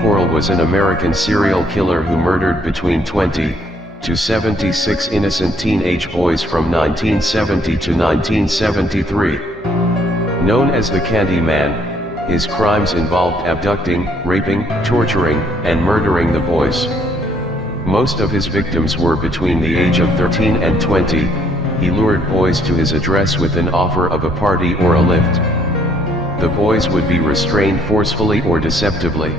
Corll was an American serial killer who murdered between 20 to 76 innocent teenage boys from 1970 to 1973. Known as the Candyman, his crimes involved abducting, raping, torturing, and murdering the boys. Most of his victims were between the age of 13 and 20. He lured boys to his address with an offer of a party or a lift. The boys would be restrained forcefully or deceptively.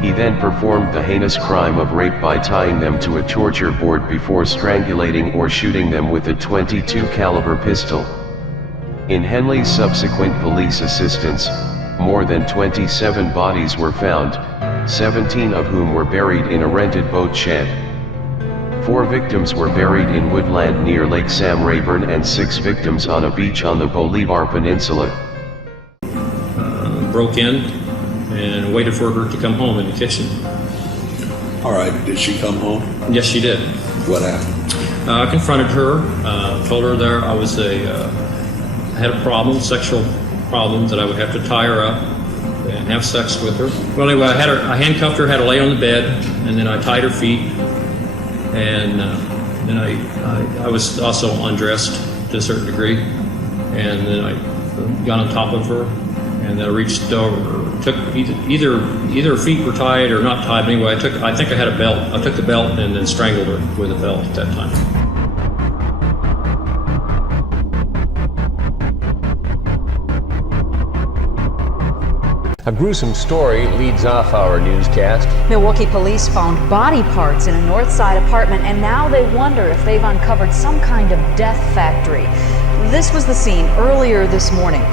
He then performed the heinous crime of rape by tying them to a torture board before strangulating or shooting them with a .22 caliber pistol. In Henley's subsequent police assistance, more than 27 bodies were found, 17 of whom were buried in a rented boat shed. 4 victims were buried in woodland near Lake Sam Rayburn and 6 victims on a beach on the Bolivar Peninsula. Broke in and waited for her to come home in the kitchen. All right, did she come home? Yes, she did. What happened? I confronted her, told her there I was had a problem, sexual problem, that I would have to tie her up and have sex with her. Well, anyway, I handcuffed her, had her lay on the bed, and then I tied her feet, and then I was also undressed to a certain degree, and then I got on top of her, and then I reached over, took either her feet were tied or not tied. But anyway, I think I had a belt. I took the belt and then strangled her with a belt at that time. A gruesome story leads off our newscast. Milwaukee police found body parts in a north side apartment, and now they wonder if they've uncovered some kind of death factory. This was the scene earlier this morning.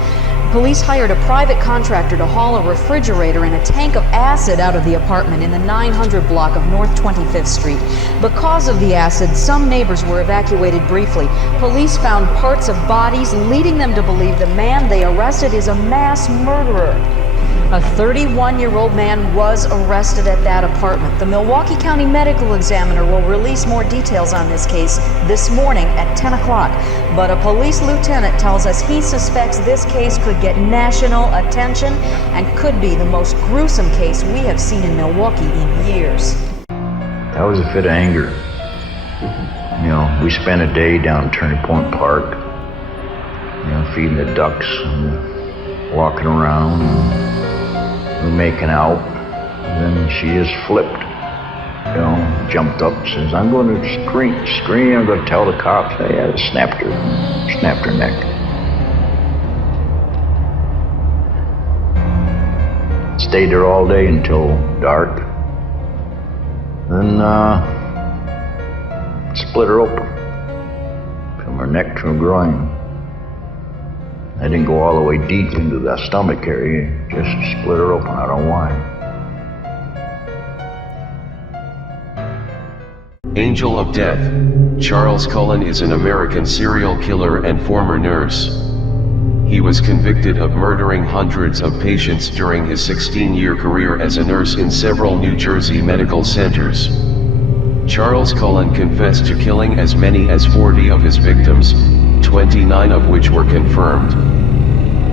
Police hired a private contractor to haul a refrigerator and a tank of acid out of the apartment in the 900 block of North 25th Street. Because of the acid, some neighbors were evacuated briefly. Police found parts of bodies, leading them to believe the man they arrested is a mass murderer. A 31-year-old man was arrested at that apartment. The Milwaukee County Medical Examiner will release more details on this case this morning at 10 o'clock. But a police lieutenant tells us he suspects this case could get national attention and could be the most gruesome case we have seen in Milwaukee in years. That was a fit of anger. You know, we spent a day down at Turning Point Park, you know, feeding the ducks and walking around. We're making out, and then she just flipped, you know, jumped up and says, I'm going to scream, I'm going to tell the cops. They had snapped her neck. Stayed there all day until dark, then split her open, from her neck to her groin. I didn't go all the way deep into the stomach area, just split her open. I don't know why. Angel of Death. Charles Cullen is an American serial killer and former nurse. He was convicted of murdering hundreds of patients during his 16-year career as a nurse in several New Jersey medical centers. Charles Cullen confessed to killing as many as 40 of his victims, 29 of which were confirmed.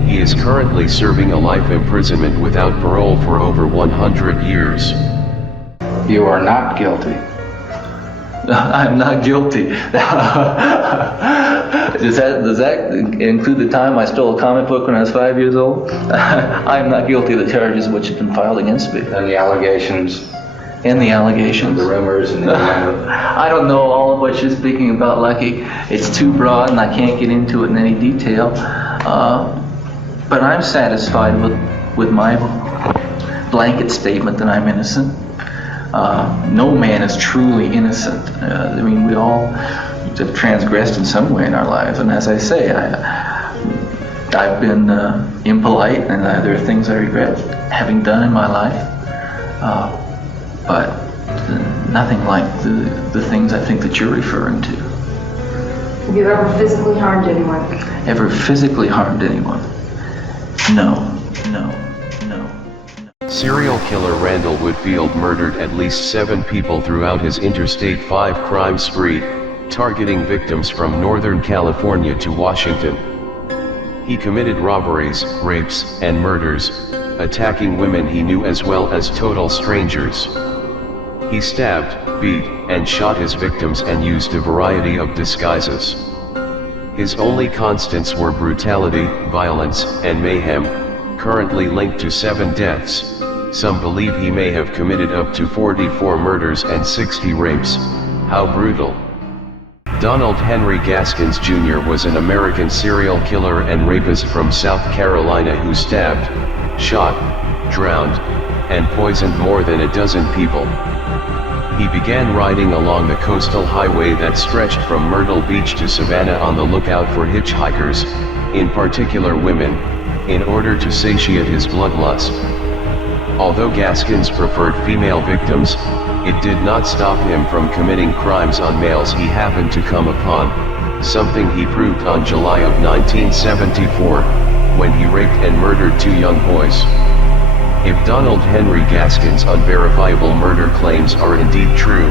He is currently serving a life imprisonment without parole for over 100 years. You are not guilty. I'm not guilty. Does that include the time I stole a comic book when I was 5 years old? I'm not guilty of the charges which have been filed against me. And the allegations? And the allegations. The rumors and I don't know all of what you're speaking about, Lucky. It's too broad and I can't get into it in any detail. But I'm satisfied with my blanket statement that I'm innocent. No man is truly innocent. I mean, we all have transgressed in some way in our lives. And as I say, I've been impolite, and there are things I regret having done in my life. But nothing like the things I think that you're referring to. Have you ever physically harmed anyone? Ever physically harmed anyone? No. Serial killer Randall Whitfield murdered at least 7 people throughout his Interstate 5 crime spree, targeting victims from Northern California to Washington. He committed robberies, rapes, and murders, attacking women he knew as well as total strangers. He stabbed, beat, and shot his victims and used a variety of disguises. His only constants were brutality, violence, and mayhem, currently linked to 7 deaths. Some believe he may have committed up to 44 murders and 60 rapes. How brutal. Donald Henry Gaskins Jr. was an American serial killer and rapist from South Carolina who stabbed, shot, drowned, and poisoned more than a dozen people. He began riding along the coastal highway that stretched from Myrtle Beach to Savannah on the lookout for hitchhikers, in particular women, in order to satiate his bloodlust. Although Gaskins preferred female victims, it did not stop him from committing crimes on males he happened to come upon, something he proved on July of 1974, when he raped and murdered 2 young boys. If Donald Henry Gaskins' unverifiable murder claims are indeed true,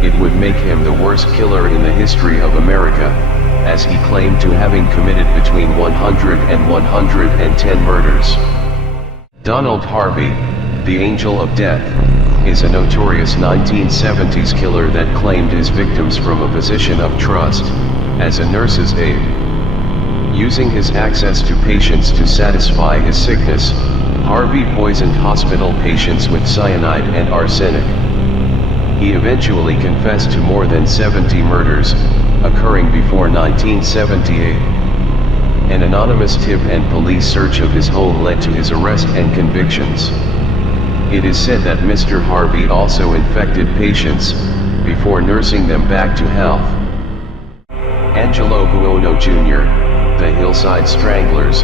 it would make him the worst killer in the history of America, as he claimed to having committed between 100 and 110 murders. Donald Harvey, the Angel of Death, is a notorious 1970s killer that claimed his victims from a position of trust, as a nurse's aide. Using his access to patients to satisfy his sickness, Harvey poisoned hospital patients with cyanide and arsenic. He eventually confessed to more than 70 murders, occurring before 1978. An anonymous tip and police search of his home led to his arrest and convictions. It is said that Mr. Harvey also infected patients, before nursing them back to health. Angelo Buono Jr., the Hillside Stranglers,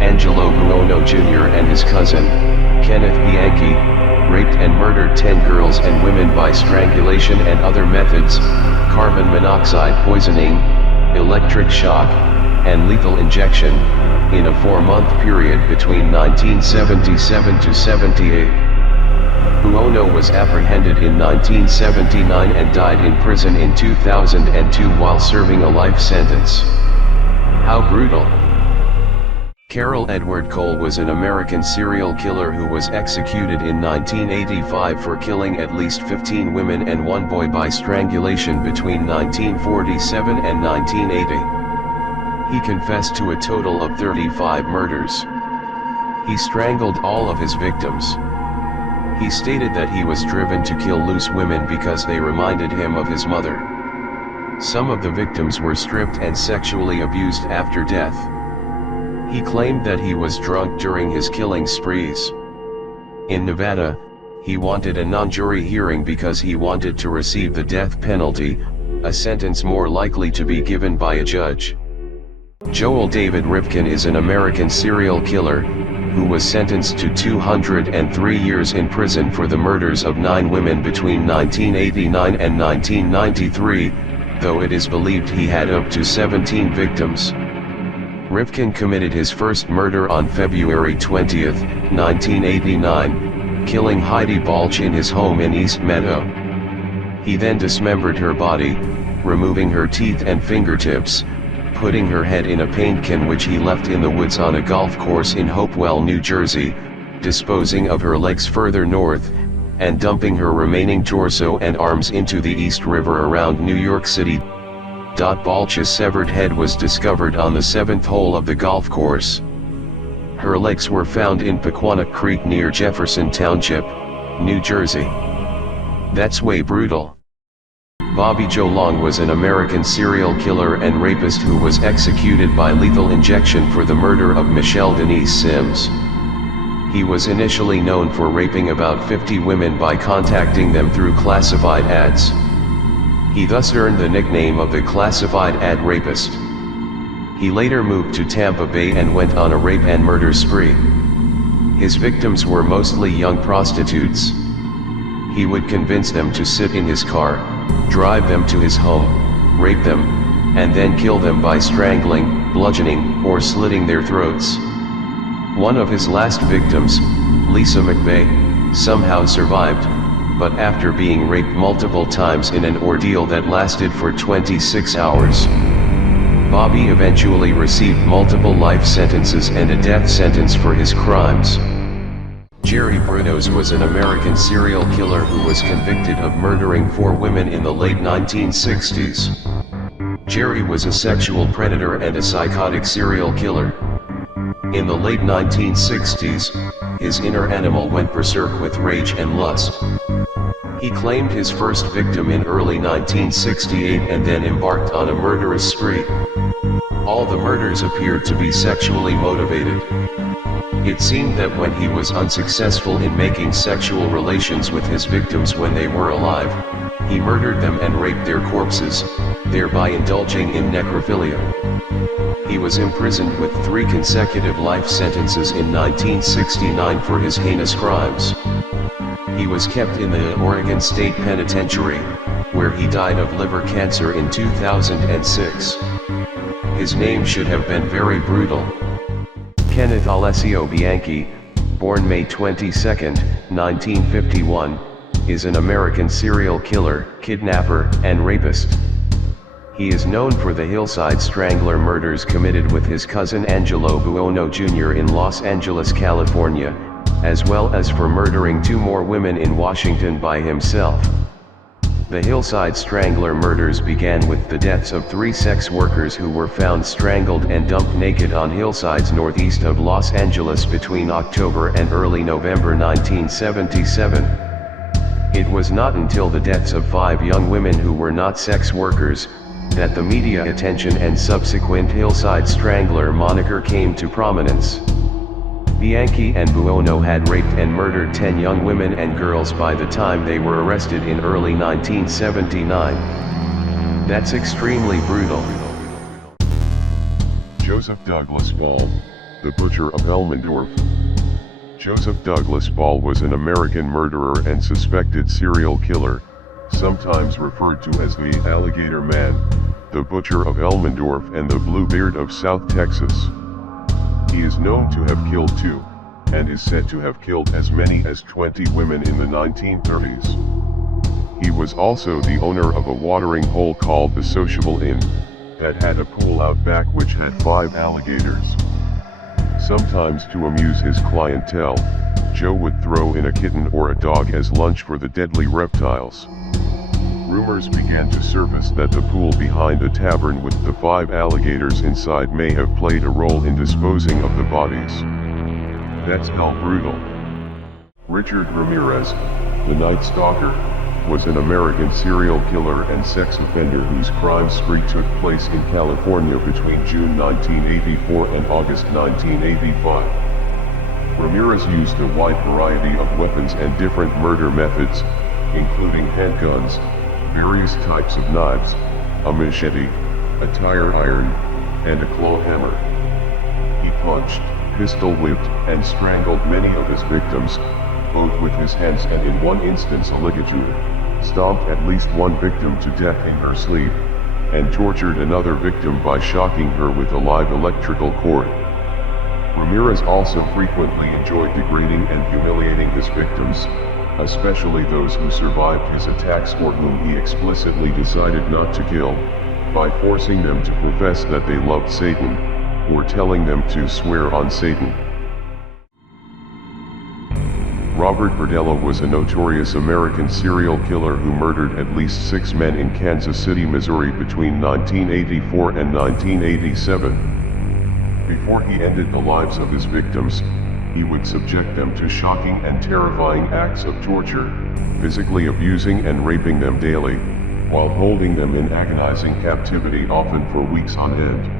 Angelo Buono Jr. and his cousin, Kenneth Bianchi, raped and murdered 10 girls and women by strangulation and other methods, carbon monoxide poisoning, electric shock, and lethal injection, in a 4-month period between 1977 to 78. Buono was apprehended in 1979 and died in prison in 2002 while serving a life sentence. How brutal. Carroll Edward Corll was an American serial killer who was executed in 1985 for killing at least 15 women and 1 boy by strangulation between 1947 and 1980. He confessed to a total of 35 murders. He strangled all of his victims. He stated that he was driven to kill loose women because they reminded him of his mother. Some of the victims were stripped and sexually abused after death. He claimed that he was drunk during his killing sprees. In Nevada, he wanted a non-jury hearing because he wanted to receive the death penalty, a sentence more likely to be given by a judge. Joel David Rifkin is an American serial killer, who was sentenced to 203 years in prison for the murders of 9 women between 1989 and 1993, though it is believed he had up to 17 victims. Rifkin committed his first murder on February 20, 1989, killing Heidi Balch in his home in East Meadow. He then dismembered her body, removing her teeth and fingertips, putting her head in a paint can which he left in the woods on a golf course in Hopewell, New Jersey, disposing of her legs further north, and dumping her remaining torso and arms into the East River around New York City. Balch's severed head was discovered on the 7th hole of the golf course. Her legs were found in Pequannock Creek near Jefferson Township, New Jersey. That's way brutal. Bobby Joe Long was an American serial killer and rapist who was executed by lethal injection for the murder of Michelle Denise Sims. He was initially known for raping about 50 women by contacting them through classified ads. He thus earned the nickname of the classified ad rapist. He later moved to Tampa Bay and went on a rape and murder spree. His victims were mostly young prostitutes. He would convince them to sit in his car, drive them to his home, rape them, and then kill them by strangling, bludgeoning, or slitting their throats. One of his last victims, Lisa McVeigh, somehow survived, but after being raped multiple times in an ordeal that lasted for 26 hours. Bobby eventually received multiple life sentences and a death sentence for his crimes. Jerry Brudos was an American serial killer who was convicted of murdering 4 women in the late 1960s. Jerry was a sexual predator and a psychotic serial killer. In the late 1960s, his inner animal went berserk with rage and lust. He claimed his first victim in early 1968 and then embarked on a murderous spree. All the murders appeared to be sexually motivated. It seemed that when he was unsuccessful in making sexual relations with his victims when they were alive, he murdered them and raped their corpses, thereby indulging in necrophilia. He was imprisoned with 3 consecutive life sentences in 1969 for his heinous crimes. He was kept in the Oregon State Penitentiary, where he died of liver cancer in 2006. His name should have been very brutal. Kenneth Alessio Bianchi, born May 22, 1951, is an American serial killer, kidnapper, and rapist. He is known for the Hillside Strangler murders committed with his cousin Angelo Buono Jr. in Los Angeles, California, as well as for murdering 2 more women in Washington by himself. The Hillside Strangler murders began with the deaths of 3 sex workers who were found strangled and dumped naked on hillsides northeast of Los Angeles between October and early November 1977. It was not until the deaths of 5 young women who were not sex workers, that the media attention and subsequent Hillside Strangler moniker came to prominence. Bianchi and Buono had raped and murdered 10 young women and girls by the time they were arrested in early 1979. That's extremely brutal. Joseph Douglas Ball, the Butcher of Elmendorf. Joseph Douglas Ball was an American murderer and suspected serial killer, sometimes referred to as the Alligator Man, the Butcher of Elmendorf and the Bluebeard of South Texas. He is known to have killed 2, and is said to have killed as many as 20 women in the 1930s. He was also the owner of a watering hole called the Sociable Inn, that had a pool out back which had 5 alligators. Sometimes to amuse his clientele, Joe would throw in a kitten or a dog as lunch for the deadly reptiles. Rumors began to surface that the pool behind a tavern with the 5 alligators inside may have played a role in disposing of the bodies. That's hell brutal. Richard Ramirez, the Night Stalker, was an American serial killer and sex offender whose crime spree took place in California between June 1984 and August 1985. Ramirez used a wide variety of weapons and different murder methods, including handguns, various types of knives, a machete, a tire iron, and a claw hammer. He punched, pistol whipped, and strangled many of his victims, both with his hands and in one instance a ligature, stomped at least one victim to death in her sleep, and tortured another victim by shocking her with a live electrical cord. Ramirez also frequently enjoyed degrading and humiliating his victims, especially those who survived his attacks or whom he explicitly decided not to kill, by forcing them to profess that they loved Satan, or telling them to swear on Satan. Robert Verdello was a notorious American serial killer who murdered at least 6 men in Kansas City, Missouri between 1984 and 1987. Before he ended the lives of his victims, he would subject them to shocking and terrifying acts of torture, physically abusing and raping them daily, while holding them in agonizing captivity often for weeks on end.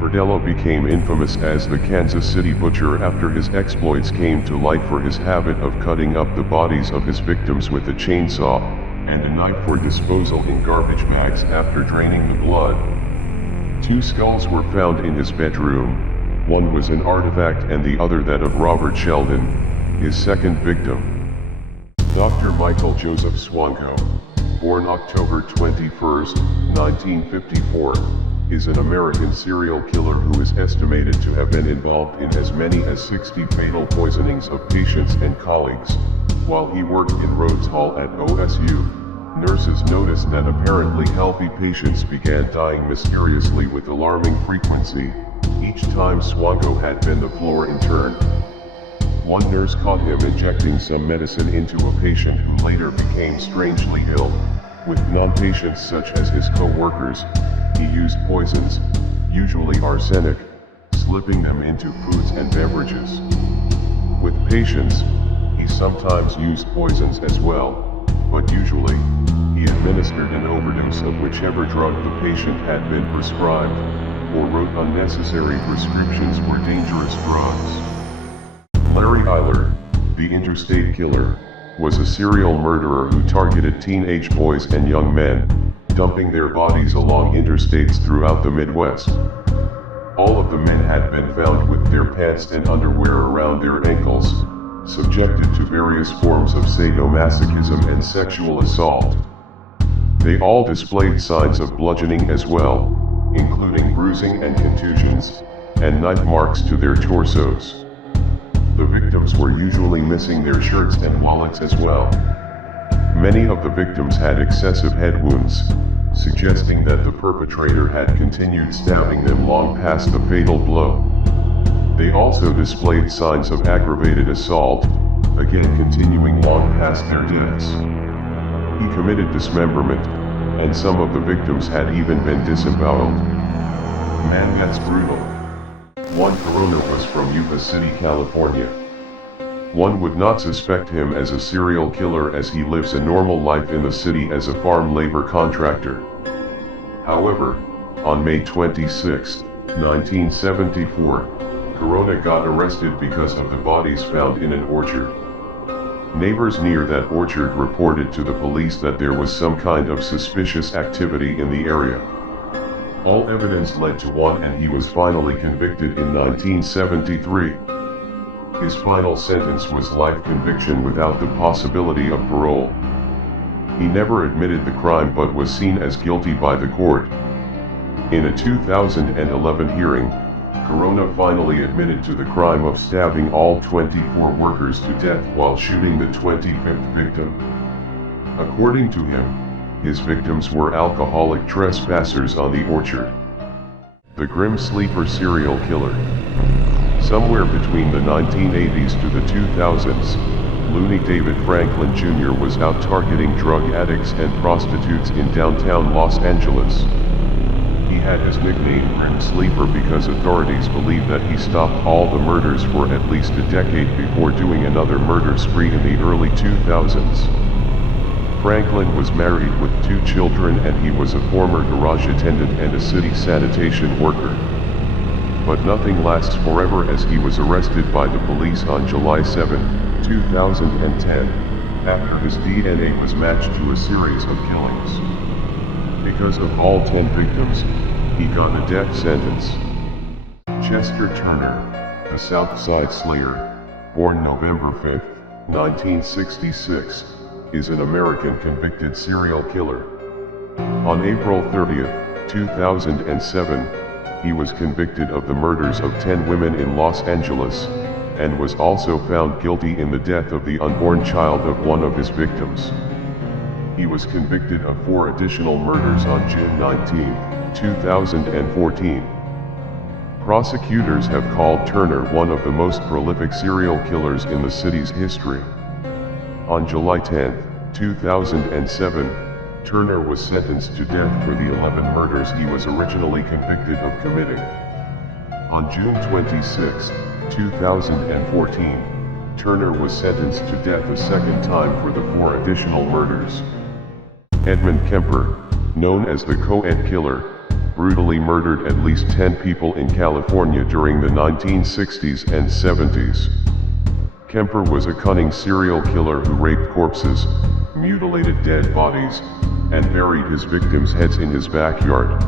Verdello became infamous as the Kansas City Butcher after his exploits came to light for his habit of cutting up the bodies of his victims with a chainsaw, and a knife for disposal in garbage bags after draining the blood. 2 skulls were found in his bedroom. One was an artifact and the other that of Robert Sheldon, his second victim. Dr. Michael Joseph Swanko, born October 21, 1954, is an American serial killer who is estimated to have been involved in as many as 60 fatal poisonings of patients and colleagues. While he worked in Rhodes Hall at OSU, nurses noticed that apparently healthy patients began dying mysteriously with alarming frequency, each time Swanko had been the floor intern. One nurse caught him injecting some medicine into a patient who later became strangely ill. With non-patients such as his co-workers, he used poisons, usually arsenic, slipping them into foods and beverages. With patients, he sometimes used poisons as well, but usually, he administered an overdose of whichever drug the patient had been prescribed, or wrote unnecessary prescriptions for dangerous drugs. Larry Eiler, the interstate killer, was a serial murderer who targeted teenage boys and young men, dumping their bodies along interstates throughout the Midwest. All of the men had been found with their pants and underwear around their ankles, subjected to various forms of sadomasochism and sexual assault. They all displayed signs of bludgeoning as well, including bruising and contusions, and knife marks to their torsos. The victims were usually missing their shirts and wallets as well. Many of the victims had excessive head wounds, suggesting that the perpetrator had continued stabbing them long past the fatal blow. They also displayed signs of aggravated assault, again continuing long past their deaths. He committed dismemberment, and some of the victims had even been disemboweled. Man, that's brutal. One Corona was from Yuba City, California. One would not suspect him as a serial killer as he lives a normal life in the city as a farm labor contractor. However, on May 26, 1974, Corona got arrested because of the bodies found in an orchard. Neighbors near that orchard reported to the police that there was some kind of suspicious activity in the area. All evidence led to one, and he was finally convicted in 1973. His final sentence was life conviction without the possibility of parole. He never admitted the crime but was seen as guilty by the court. In a 2011 hearing, Corona finally admitted to the crime of stabbing all 24 workers to death while shooting the 25th victim. According to him, his victims were alcoholic trespassers on the orchard. The Grim Sleeper serial killer. Somewhere between the 1980s to the 2000s, Looney David Franklin Jr. was out targeting drug addicts and prostitutes in downtown Los Angeles. He had his nickname Grim Sleeper because authorities believe that he stopped all the murders for at least a decade before doing another murder spree in the early 2000s. Franklin was married with 2 children, and he was a former garage attendant and a city sanitation worker. But nothing lasts forever, as he was arrested by the police on July 7, 2010, after his DNA was matched to a series of killings. Because of all 10 victims, he got a death sentence. Chester Turner, the South Side Slayer, born November 5, 1966, is an American convicted serial killer. On April 30, 2007, he was convicted of the murders of 10 women in Los Angeles, and was also found guilty in the death of the unborn child of one of his victims. He was convicted of 4 additional murders on June 19, 2014. Prosecutors have called Turner one of the most prolific serial killers in the city's history. On July 10, 2007, Turner was sentenced to death for the 11 murders he was originally convicted of committing. On June 26, 2014, Turner was sentenced to death a second time for the 4 additional murders. Edmund Kemper, known as the Co-Ed Killer, brutally murdered at least 10 people in California during the 1960s and 70s. Kemper was a cunning serial killer who raped corpses, mutilated dead bodies, and buried his victims' heads in his backyard.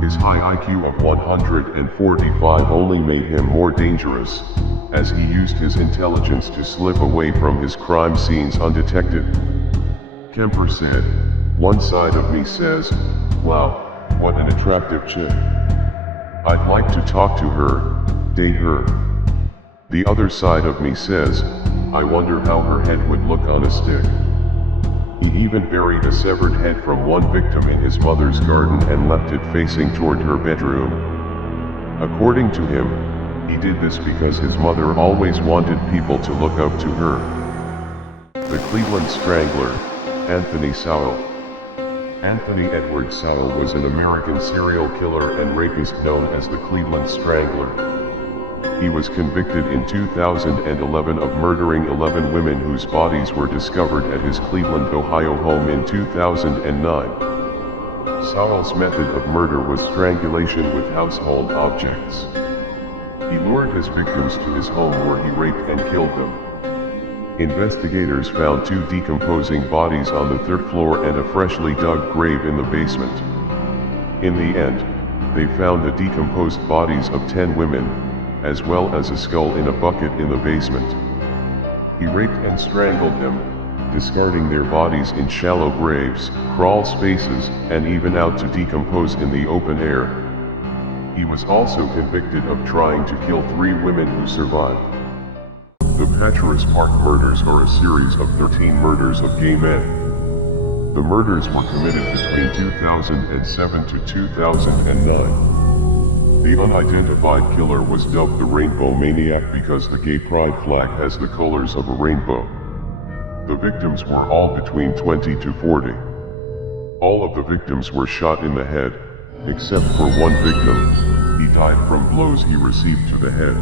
His high IQ of 145 only made him more dangerous, as he used his intelligence to slip away from his crime scenes undetected. Kemper said, "One side of me says, wow, what an attractive chick. I'd like to talk to her, date her. The other side of me says, I wonder how her head would look on a stick." He even buried a severed head from one victim in his mother's garden and left it facing toward her bedroom. According to him, He did this because his mother always wanted people to look up to her. The Cleveland Strangler, Anthony Sowell. Anthony Edward Sowell was an American serial killer and rapist known as the Cleveland Strangler. He was convicted in 2011 of murdering 11 women whose bodies were discovered at his Cleveland, Ohio home in 2009. Sowell's method of murder was strangulation with household objects. He lured his victims to his home where he raped and killed them. Investigators found 2 decomposing bodies on the 3rd floor and a freshly dug grave in the basement. In the end, they found the decomposed bodies of 10 women, as well as a skull in a bucket in the basement. He raped and strangled them, discarding their bodies in shallow graves, crawl spaces, and even out to decompose in the open air. He was also convicted of trying to kill 3 women who survived. The Patras Park murders are a series of 13 murders of gay men. The murders were committed between 2007 to 2009. The unidentified killer was dubbed the Rainbow Maniac because the gay pride flag has the colors of a rainbow. The victims were all between 20 to 40. All of the victims were shot in the head, except for one victim. He died from blows he received to the head.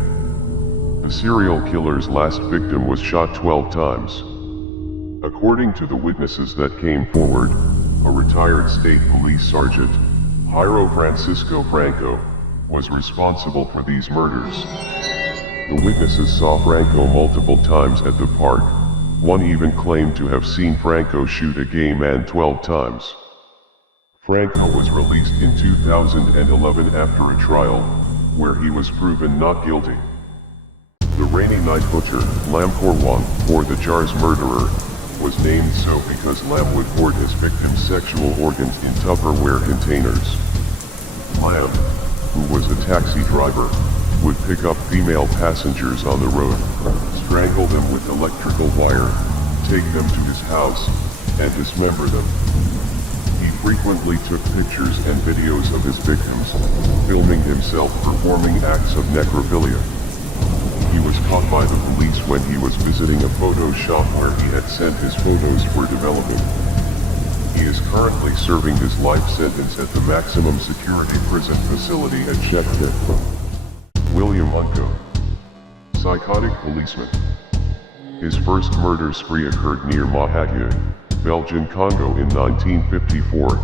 The serial killer's last victim was shot 12 times. According to the witnesses that came forward, a retired state police sergeant, Jairo Francisco Franco, was responsible for these murders. The witnesses saw Franco multiple times at the park. One even claimed to have seen Franco shoot a gay man 12 times. Franco was released in 2011 after a trial, where he was proven not guilty. The Rainy Night Butcher, Lam Korwan, or the Jars Murderer, was named so because Lam would hoard his victims' sexual organs in Tupperware containers. Lam, who was a taxi driver, would pick up female passengers on the road, strangle them with electrical wire, take them to his house, and dismember them. He frequently took pictures and videos of his victims, filming himself performing acts of necrophilia. He was caught by the police when he was visiting a photo shop where he had sent his photos for development. He is currently serving his life sentence at the maximum security prison facility at Sheffield. William Unco. Psychotic policeman. His first murder spree occurred near Massacre, Belgian Congo in 1954,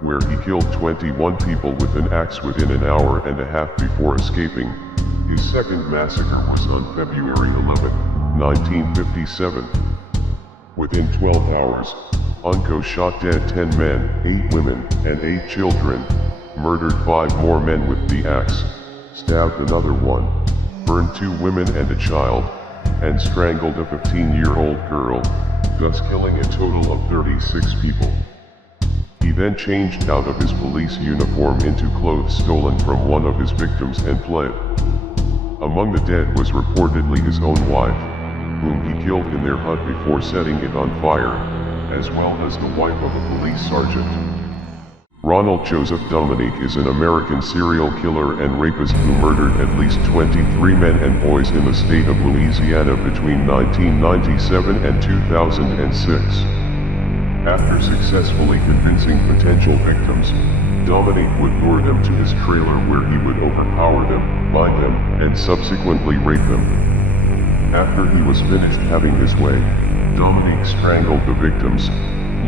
where he killed 21 people with an axe within an hour and a half before escaping. His second massacre was on February 11, 1957. Within 12 hours, Unco shot dead 10 men, 8 women, and 8 children, murdered 5 more men with the axe, stabbed another one, burned 2 women and a child, and strangled a 15-year-old girl, thus killing a total of 36 people. He then changed out of his police uniform into clothes stolen from one of his victims and fled. Among the dead was reportedly his own wife, whom he killed in their hut before setting it on fire, as well as the wife of a police sergeant. Ronald Joseph Dominique is an American serial killer and rapist who murdered at least 23 men and boys in the state of Louisiana between 1997 and 2006. After successfully convincing potential victims, Dominique would lure them to his trailer where he would overpower them, bind them, and subsequently rape them. After he was finished having his way, Dominique strangled the victims,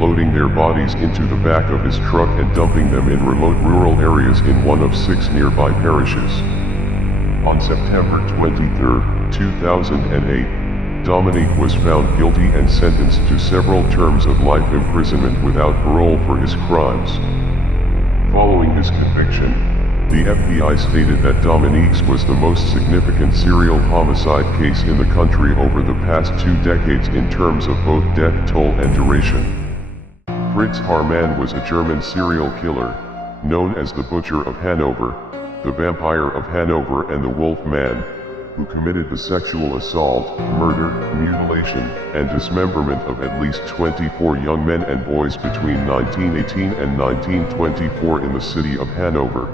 loading their bodies into the back of his truck and dumping them in remote rural areas in one of 6 nearby parishes. On September 23, 2008, Dominique was found guilty and sentenced to several terms of life imprisonment without parole for his crimes. Following his conviction, the FBI stated that Dominique's was the most significant serial homicide case in the country over the past 2 decades in terms of both death toll and duration. Fritz Haarmann was a German serial killer, known as the Butcher of Hanover, the Vampire of Hanover and the Wolf Man, who committed the sexual assault, murder, mutilation, and dismemberment of at least 24 young men and boys between 1918 and 1924 in the city of Hanover.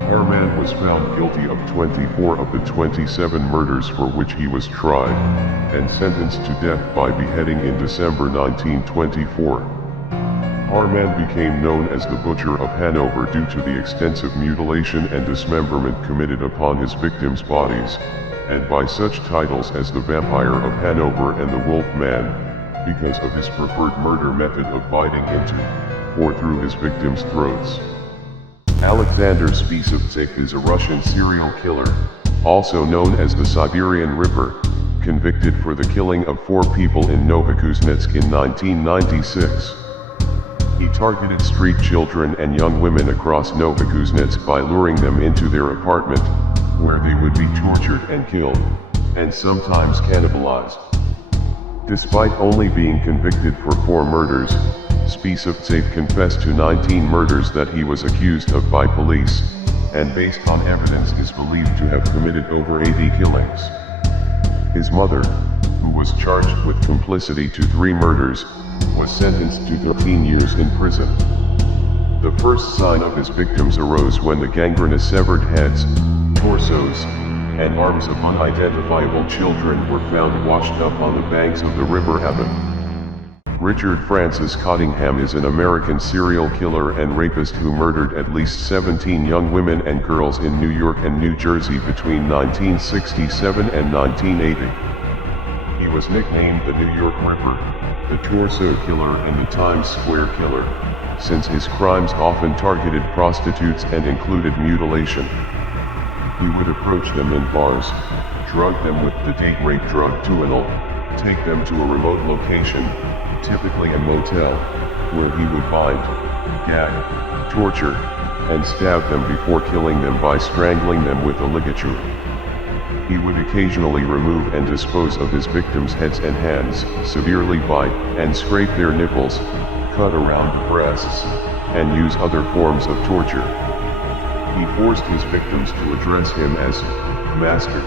Harman was found guilty of 24 of the 27 murders for which he was tried, and sentenced to death by beheading in December 1924. Harman became known as the Butcher of Hanover due to the extensive mutilation and dismemberment committed upon his victims' bodies, and by such titles as the Vampire of Hanover and the Wolf Man, because of his preferred murder method of biting into, or through his victims' throats. Alexander Spisovtsev is a Russian serial killer, also known as the Siberian Ripper, convicted for the killing of 4 people in Novokuznetsk in 1996. He targeted street children and young women across Novokuznetsk by luring them into their apartment, where they would be tortured and killed, and sometimes cannibalized. Despite only being convicted for 4 murders, Spisovtsev confessed to 19 murders that he was accused of by police, and based on evidence is believed to have committed over 80 killings. His mother, who was charged with complicity to 3 murders, was sentenced to 13 years in prison. The first sign of his victims arose when the gangrenous severed heads, torsos, and arms of unidentifiable children were found washed up on the banks of the River Avon. Richard Francis Cottingham is an American serial killer and rapist who murdered at least 17 young women and girls in New York and New Jersey between 1967 and 1980. He was nicknamed the New York Ripper, the Torso Killer and the Times Square Killer, since his crimes often targeted prostitutes and included mutilation. He would approach them in bars, drug them with the date rape drug Tuinal, take them to a remote location, typically a motel, where he would bind, gag, torture, and stab them before killing them by strangling them with a ligature. He would occasionally remove and dispose of his victims' heads and hands, severely bite and scrape their nipples, cut around the breasts, and use other forms of torture. He forced his victims to address him as Master.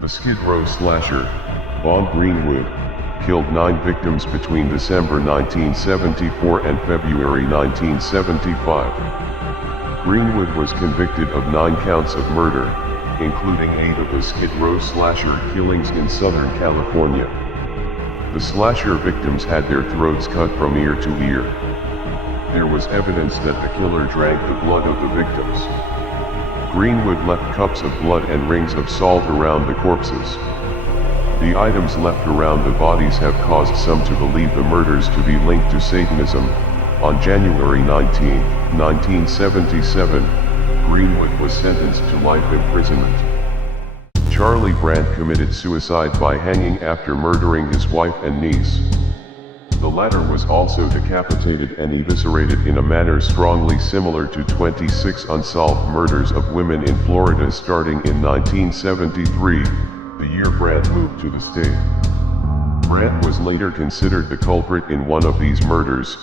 The Skid Row slasher, Vaughn Greenwood, killed 9 victims between December 1974 and February 1975. Greenwood was convicted of 9 counts of murder, including 8 of the Skid Row slasher killings in Southern California. The slasher victims had their throats cut from ear to ear. There was evidence that the killer drank the blood of the victims. Greenwood left cups of blood and rings of salt around the corpses. The items left around the bodies have caused some to believe the murders to be linked to Satanism. On January 19, 1977, Greenwood was sentenced to life imprisonment. Charlie Brandt committed suicide by hanging after murdering his wife and niece. The latter was also decapitated and eviscerated in a manner strongly similar to 26 unsolved murders of women in Florida starting in 1973, the year Brandt moved to the state. Brandt was later considered the culprit in one of these murders,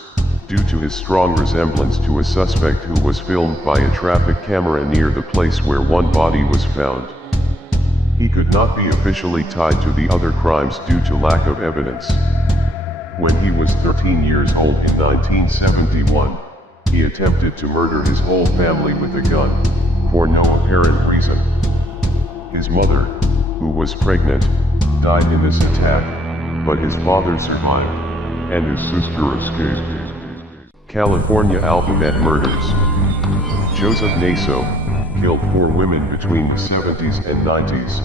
due to his strong resemblance to a suspect who was filmed by a traffic camera near the place where one body was found. He could not be officially tied to the other crimes due to lack of evidence. When he was 13 years old in 1971, he attempted to murder his whole family with a gun, for no apparent reason. His mother, who was pregnant, died in this attack, but his father survived, and his sister escaped. California Alphabet Murders. Joseph Naso killed 4 women between the 70s and 90s.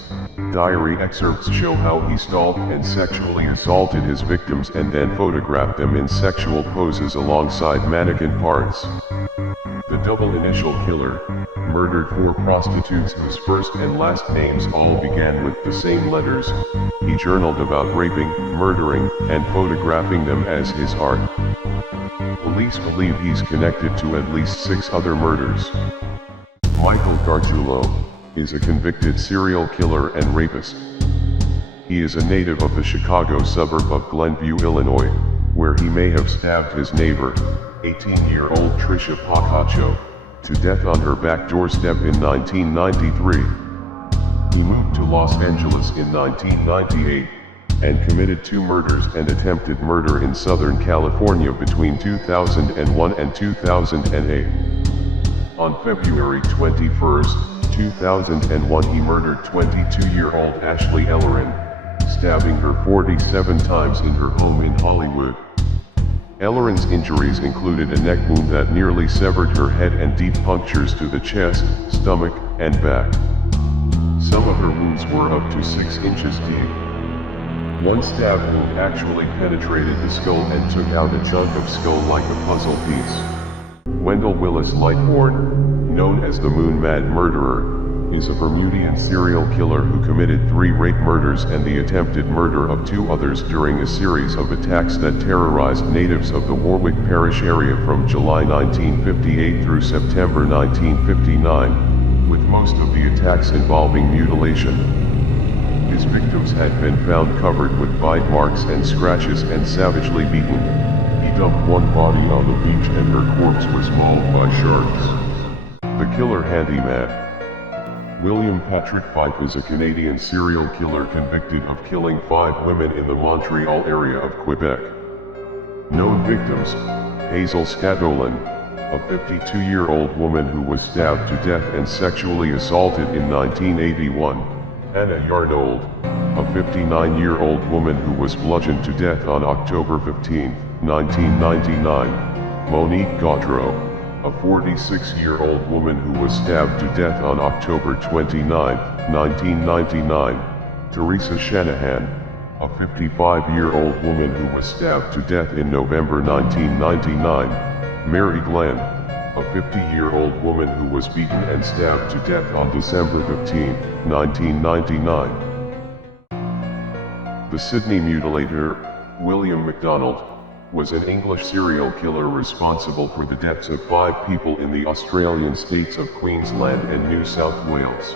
Diary excerpts show how he stalked and sexually assaulted his victims and then photographed them in sexual poses alongside mannequin parts. The double initial killer murdered 4 prostitutes whose first and last names all began with the same letters. He journaled about raping, murdering, and photographing them as his art. Police believe he's connected to at least 6 other murders. Michael Gargiulo is a convicted serial killer and rapist. He is a native of the Chicago suburb of Glenview, Illinois, where he may have stabbed his neighbor, 18-year-old Tricia Pacaccio, to death on her back doorstep in 1993. He moved to Los Angeles in 1998, and committed 2 murders and attempted murder in Southern California between 2001 and 2008. On February 21, 2001 he murdered 22-year-old Ashley Ellerin, stabbing her 47 times in her home in Hollywood. Ellerin's injuries included a neck wound that nearly severed her head and deep punctures to the chest, stomach, and back. Some of her wounds were up to 6 inches deep. One stab wound actually penetrated the skull and took out a chunk of skull like a puzzle piece. Wendell Willis Lightbourne, known as the Moon Mad Murderer, is a Bermudian serial killer who committed 3 rape murders and the attempted murder of 2 others during a series of attacks that terrorized natives of the Warwick Parish area from July 1958 through September 1959, with most of the attacks involving mutilation. His victims had been found covered with bite marks and scratches and savagely beaten. He dumped one body on the beach and her corpse was mauled by sharks. The Killer Handyman. William Patrick Fife is a Canadian serial killer convicted of killing 5 women in the Montreal area of Quebec. Known victims: Hazel Scatolin, a 52-year-old woman who was stabbed to death and sexually assaulted in 1981, Anna Yarnold, a 59-year-old woman who was bludgeoned to death on October 15, 1999, Monique Gaudreau, a 46-year-old woman who was stabbed to death on October 29, 1999, Teresa Shanahan, a 55-year-old woman who was stabbed to death in November 1999, Mary Glenn, a 50-year-old woman who was beaten and stabbed to death on December 15, 1999. The Sydney Mutilator, William MacDonald, was an English serial killer responsible for the deaths of 5 people in the Australian states of Queensland and New South Wales.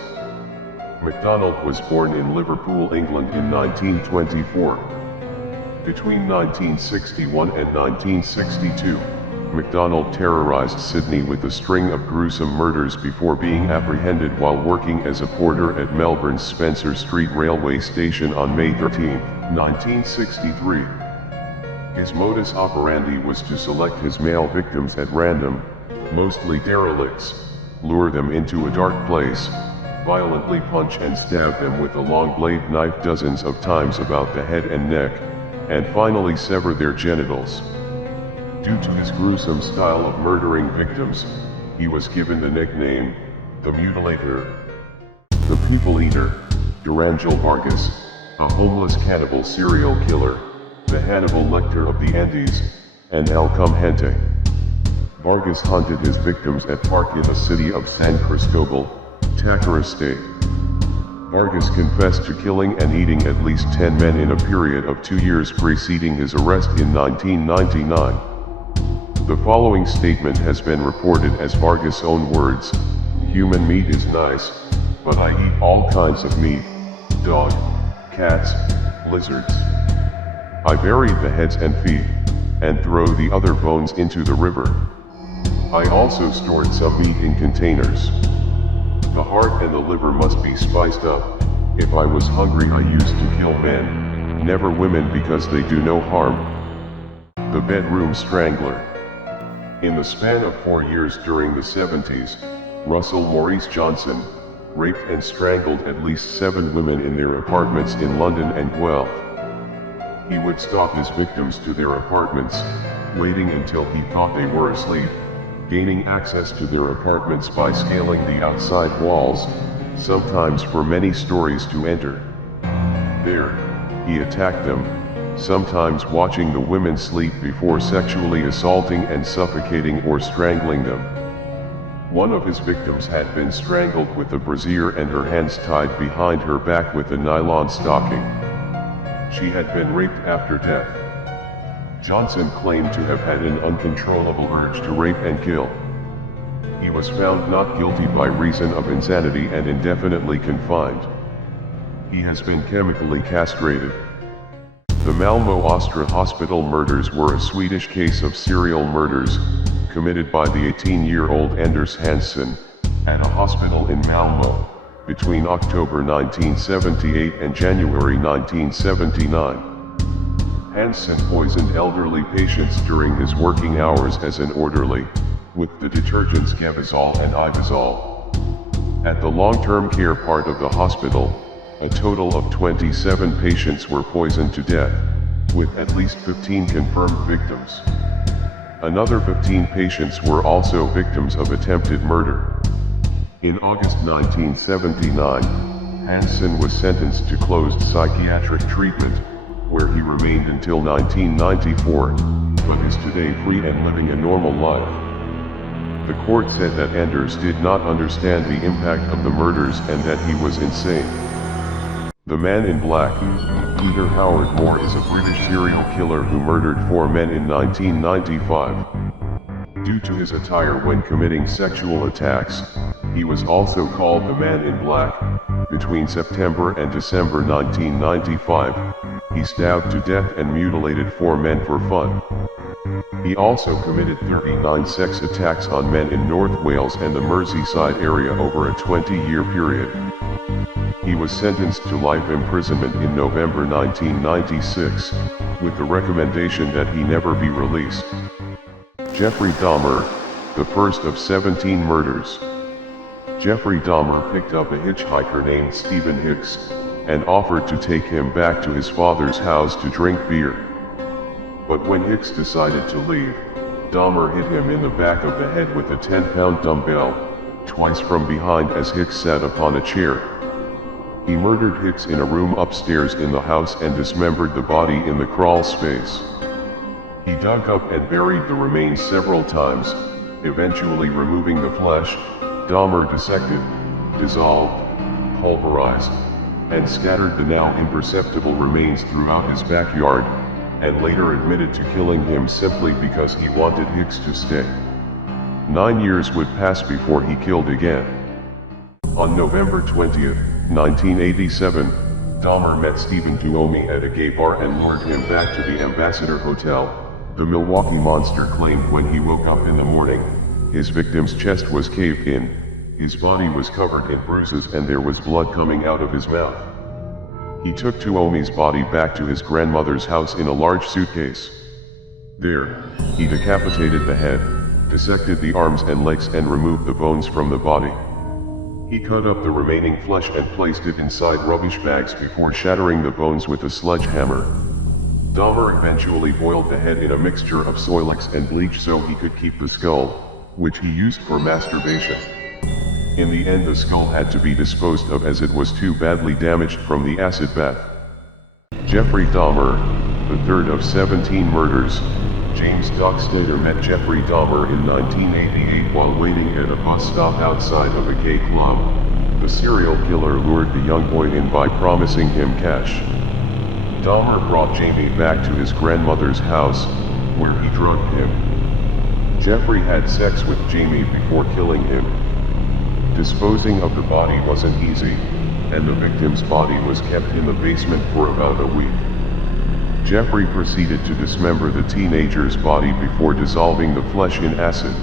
MacDonald was born in Liverpool, England in 1924. Between 1961 and 1962, MacDonald terrorized Sydney with a string of gruesome murders before being apprehended while working as a porter at Melbourne's Spencer Street railway station on May 13, 1963. His modus operandi was to select his male victims at random, mostly derelicts, lure them into a dark place, violently punch and stab them with a long blade knife dozens of times about the head and neck, and finally sever their genitals. Due to his gruesome style of murdering victims, he was given the nickname, the Mutilator. The People Eater, Durangel Vargas, a homeless cannibal serial killer, the Hannibal Lecter of the Andes, and El Comediante. Vargas hunted his victims at park in the city of San Cristobal, Táchira State. Vargas confessed to killing and eating at least 10 men in a period of 2 years preceding his arrest in 1999. The following statement has been reported as Vargas' own words: "Human meat is nice, but I eat all kinds of meat: dog, cats, lizards. I bury the heads and feet, and throw the other bones into the river. I also stored some meat in containers. The heart and the liver must be spiced up. If I was hungry I used to kill men, never women because they do no harm." The Bedroom Strangler. In the span of 4 years during the 70s, Russell Maurice Johnson raped and strangled at least 7 women in their apartments in London and Guelph. He would stalk his victims to their apartments, waiting until he thought they were asleep, gaining access to their apartments by scaling the outside walls, sometimes for many stories to enter. There, he attacked them, sometimes watching the women sleep before sexually assaulting and suffocating or strangling them. One of his victims had been strangled with a brazier and her hands tied behind her back with a nylon stocking. She had been raped after death. Johnson claimed to have had an uncontrollable urge to rape and kill. He was found not guilty by reason of insanity and indefinitely confined. He has been chemically castrated. The Malmö Östra Hospital murders were a Swedish case of serial murders, committed by the 18-year-old Anders Hansson, at a hospital in Malmö, between October 1978 and January 1979. Hansson poisoned elderly patients during his working hours as an orderly, with the detergents Gabazol and Ibazol. At the long-term care part of the hospital, a total of 27 patients were poisoned to death, with at least 15 confirmed victims. Another 15 patients were also victims of attempted murder. In August 1979, Hansson was sentenced to closed psychiatric treatment, where he remained until 1994, but is today free and living a normal life. The court said that Anders did not understand the impact of the murders and that he was insane. The Man in Black, Peter Howard Moore, is a British serial killer who murdered 4 men in 1995. Due to his attire when committing sexual attacks, he was also called the Man in Black. Between September and December 1995, he stabbed to death and mutilated 4 men for fun. He also committed 39 sex attacks on men in North Wales and the Merseyside area over a 20-year period. He was sentenced to life imprisonment in November 1996, with the recommendation that he never be released. Jeffrey Dahmer, the first of 17 murders. Jeffrey Dahmer picked up a hitchhiker named Stephen Hicks, and offered to take him back to his father's house to drink beer. But when Hicks decided to leave, Dahmer hit him in the back of the head with a 10-pound dumbbell, twice from behind as Hicks sat upon a chair. He murdered Hicks in a room upstairs in the house and dismembered the body in the crawl space. He dug up and buried the remains several times, eventually removing the flesh. Dahmer dissected, dissolved, pulverized, and scattered the now imperceptible remains throughout his backyard, and later admitted to killing him simply because he wanted Hicks to stay. 9 years would pass before he killed again. On November 20, 1987, Dahmer met Stephen Duomi at a gay bar and lured him back to the Ambassador Hotel. The Milwaukee monster claimed when he woke up in the morning, his victim's chest was caved in, his body was covered in bruises and there was blood coming out of his mouth. He took Duomi's body back to his grandmother's house in a large suitcase. There, he decapitated the head, dissected the arms and legs and removed the bones from the body. He cut up the remaining flesh and placed it inside rubbish bags before shattering the bones with a sledgehammer. Dahmer eventually boiled the head in a mixture of Soilex and bleach so he could keep the skull, which he used for masturbation. In the end, the skull had to be disposed of as it was too badly damaged from the acid bath. Jeffrey Dahmer, the third of 17 murders. James Dockstader met Jeffrey Dahmer in 1988 while waiting at a bus stop outside of a gay club. The serial killer lured the young boy in by promising him cash. Dahmer brought Jamie back to his grandmother's house, where he drugged him. Jeffrey had sex with Jamie before killing him. Disposing of the body wasn't easy, and the victim's body was kept in the basement for about a week. Jeffrey proceeded to dismember the teenager's body before dissolving the flesh in acid.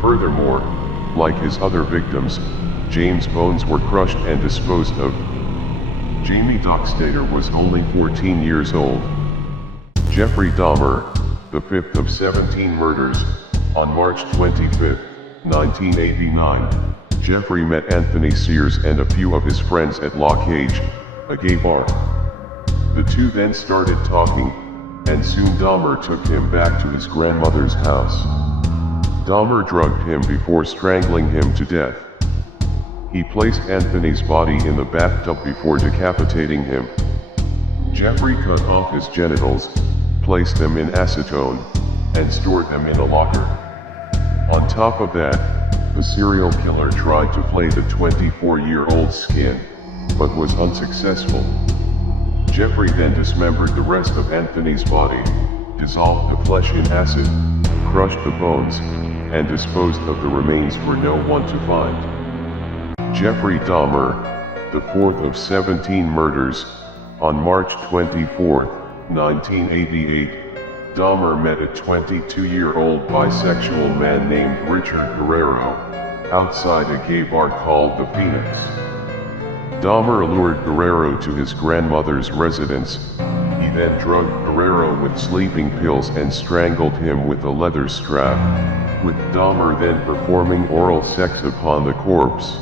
Furthermore, like his other victims, James' bones were crushed and disposed of. Jamie Dockstader was only 14 years old. Jeffrey Dahmer, the fifth of 17 murders. On March 25, 1989, Jeffrey met Anthony Sears and a few of his friends at La Cage, a gay bar. The two then started talking, and soon Dahmer took him back to his grandmother's house. Dahmer drugged him before strangling him to death. He placed Anthony's body in the bathtub before decapitating him. Jeffrey cut off his genitals, placed them in acetone, and stored them in a locker. On top of that, the serial killer tried to flay the 24-year-old's skin, but was unsuccessful. Jeffrey then dismembered the rest of Anthony's body, dissolved the flesh in acid, crushed the bones, and disposed of the remains for no one to find. Jeffrey Dahmer, the fourth of 17 murders, on March 24, 1988, Dahmer met a 22-year-old bisexual man named Richard Guerrero, outside a gay bar called the Phoenix. Dahmer lured Guerrero to his grandmother's residence. He then drugged Guerrero with sleeping pills and strangled him with a leather strap, with Dahmer then performing oral sex upon the corpse.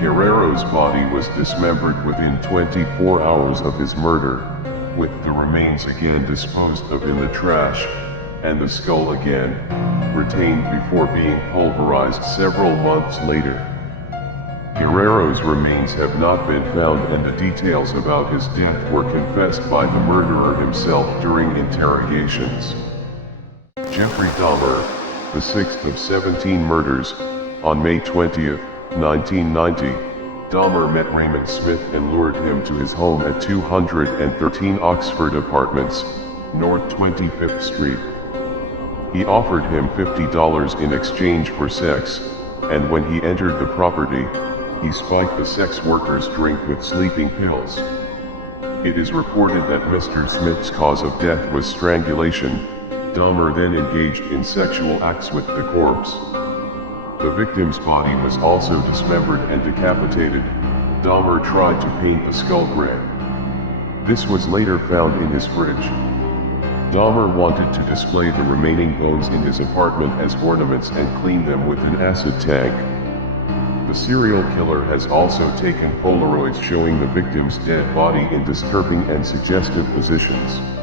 Guerrero's body was dismembered within 24 hours of his murder, with the remains again disposed of in the trash, and the skull again retained before being pulverized several months later. Guerrero's remains have not been found, and the details about his death were confessed by the murderer himself during interrogations. Jeffrey Dahmer, the sixth of 17 murders, on May 20, 1990, Dahmer met Raymond Smith and lured him to his home at 213 Oxford Apartments, North 25th Street. He offered him $50 in exchange for sex, and when he entered the property, he spiked the sex worker's drink with sleeping pills. It is reported that Mr. Smith's cause of death was strangulation. Dahmer then engaged in sexual acts with the corpse. The victim's body was also dismembered and decapitated. Dahmer tried to paint the skull gray. This was later found in his fridge. Dahmer wanted to display the remaining bones in his apartment as ornaments and clean them with an acid tank. The serial killer has also taken Polaroids showing the victim's dead body in disturbing and suggestive positions.